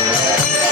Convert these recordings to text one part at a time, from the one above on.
Música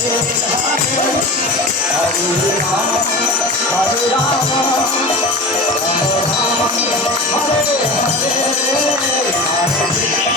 Hare Hare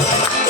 Wow.